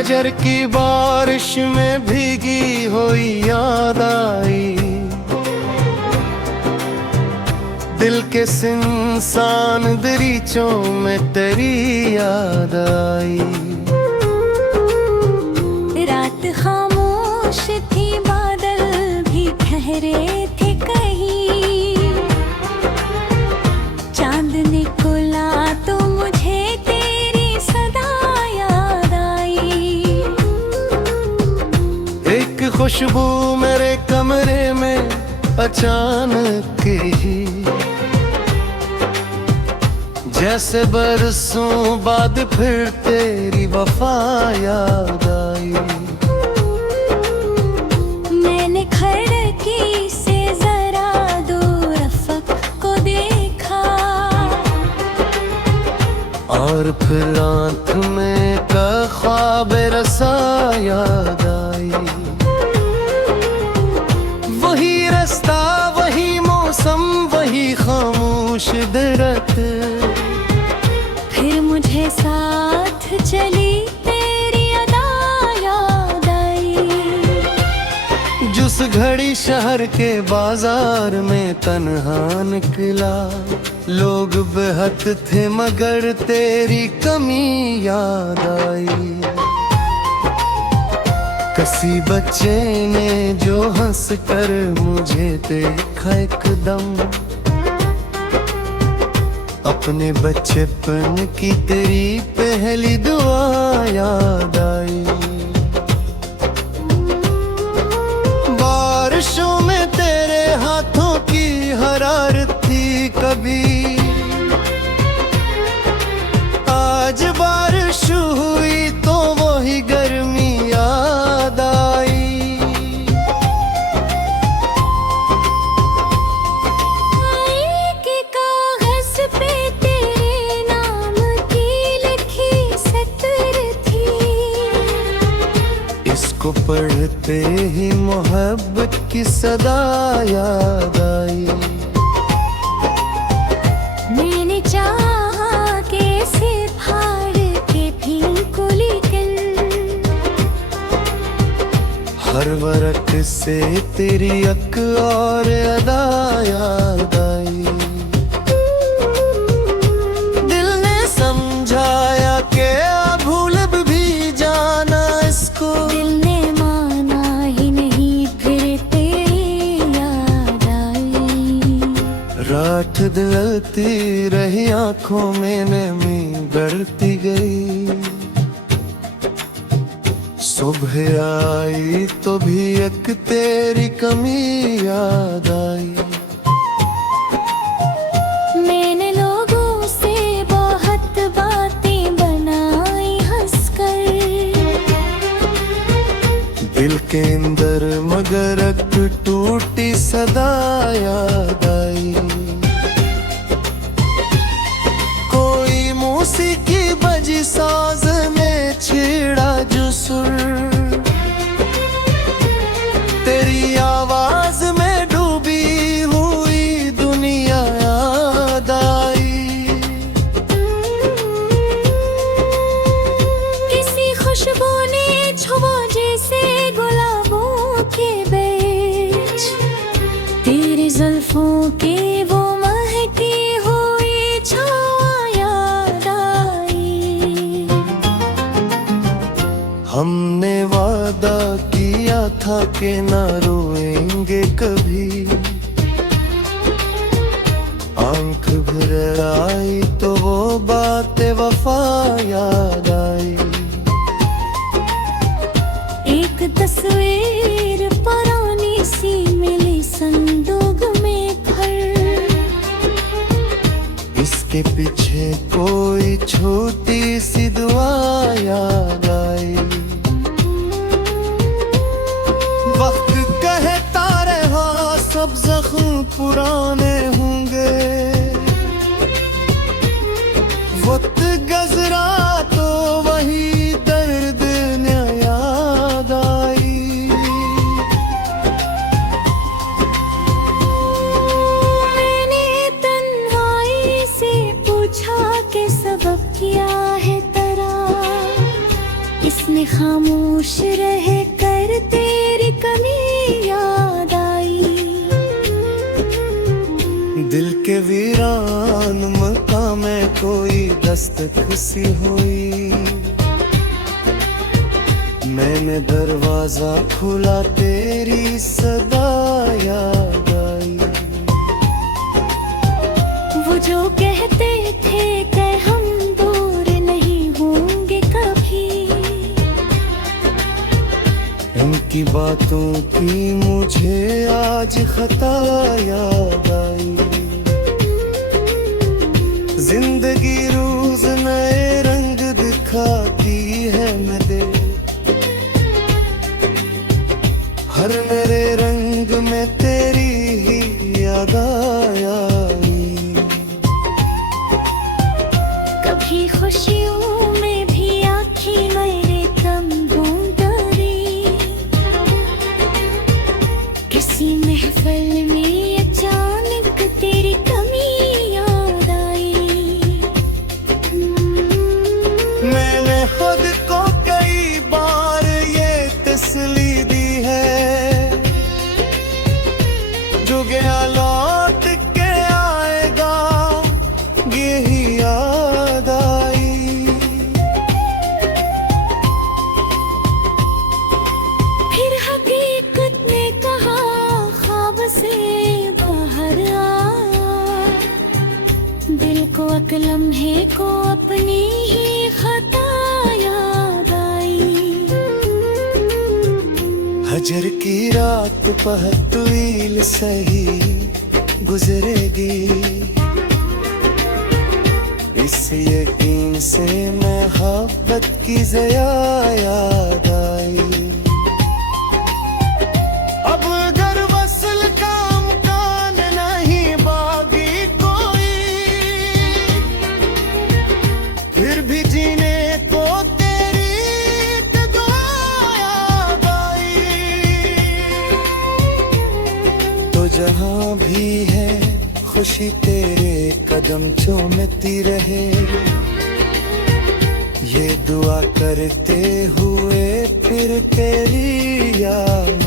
फजर की बारिश में भीगी हुई याद आई, दिल के सिंसान दरीचों में तेरी याद आई। रात खामोश थी, बादल भी ठहरे थे कहीं, चांद निकला तो मुझे तेरी सदा याद आई। एक खुशबू मेरे कमरे में अचानक ही, जैसे बरसों बाद फिर तेरी वफा याद आई। मैंने खिड़की से जरा दूर अफक को देखा, और फिर आँख में का ख्वाब रसा याद आई। वही रास्ता, वही मौसम, वही खामोश दरख्त, फिर मुझे साथ चली तेरी अदा याद आई। जिस घड़ी शहर के बाजार में तन्हा निकला, लोग बेहद थे मगर तेरी कमी याद आई। किसी बच्चे ने जो हंस कर मुझे देखा एकदम, अपने बच्चेपन की तेरी पहली दुआ याद आई। बारिशों में तेरे हाथों की हरारत थी कभी, आज बारिश हुई तो वही गर्मी याद आई। को पढ़ते ही मोहब्बत की सदा याद आई। मैंने चाहा कैसे फाड़ के फेंकूं, लेकिन हर वरक से तेरी अक और अदा याद आई। दिल ने समझाया कि भूल भी जाना इसको, रात दिलती रही आंखों में नमी बढ़ती गई। सुबह आई तो भी एक तेरी कमी याद आई। मैंने लोगों से बहुत बातें बनाई हंसकर, दिल के अंदर मगर एक टूटी सदा याद आई। की बजी साज में छेड़ा जो सुर, तेरी आवाज में डूबी हुई दुनिया याद आई। किसी खुशबू ने छुआ जैसे गुलाबों के बीच, तेरी जुल्फों के वो महकी हुई हमने वादा किया था कि न रोएंगे कभी, आंख भर आई तो वो बातें वफा याद आई। एक तस्वीर पुरानी सी मिली संदूक में भर, इसके पीछे कोई छोटी सी दुआ याद आई। वक्त कहता रहा सब जख्म पुराने होंगे, वक्त गजरा तो वही दर्द याद आई। मैंने तन्हाई से पूछा कि सबब क्या है तेरा, इसने में खामोश रह कर तेरी कमी याद आई। दिल के वीरान मकाम में कोई दस्तक सी हुई। मैंने दरवाजा खुला तेरी सदा याद आई। वो जो कहते थे कि हम दूर नहीं होंगे कभी, उनकी बातों की मुझे आज खता याद आई। जिंदगी रोज नए रंग दिखाती है मुझे, हर मेरे रंग में तेरी ही याद आई। कभी खुशियों में भी आँखें मेरे कम डरी। किसी महफिल में अचानक तेरी कमी याद आई। मैंने खुद को कई बार ये तसल्ली दी है, जो गया लौट के आएगा यही याद आई। फिर हकीकत ने कहा ख्वाब से बाहर आ। दिल को एक लम्हे को अपनी ही खता याद आई। हजर की रात पह तवील सही गुजरेगी, इस यकीन से मोहब्बत की ज़या याद आई। अब अगर वसल का मकान नहीं बागी कोई, फिर भी जीने को तेरी दुआ याद आई। तो जहाँ भी है खुशी तेरे कदम चूमती रहे, ये दुआ करते हुए फिर तेरी याद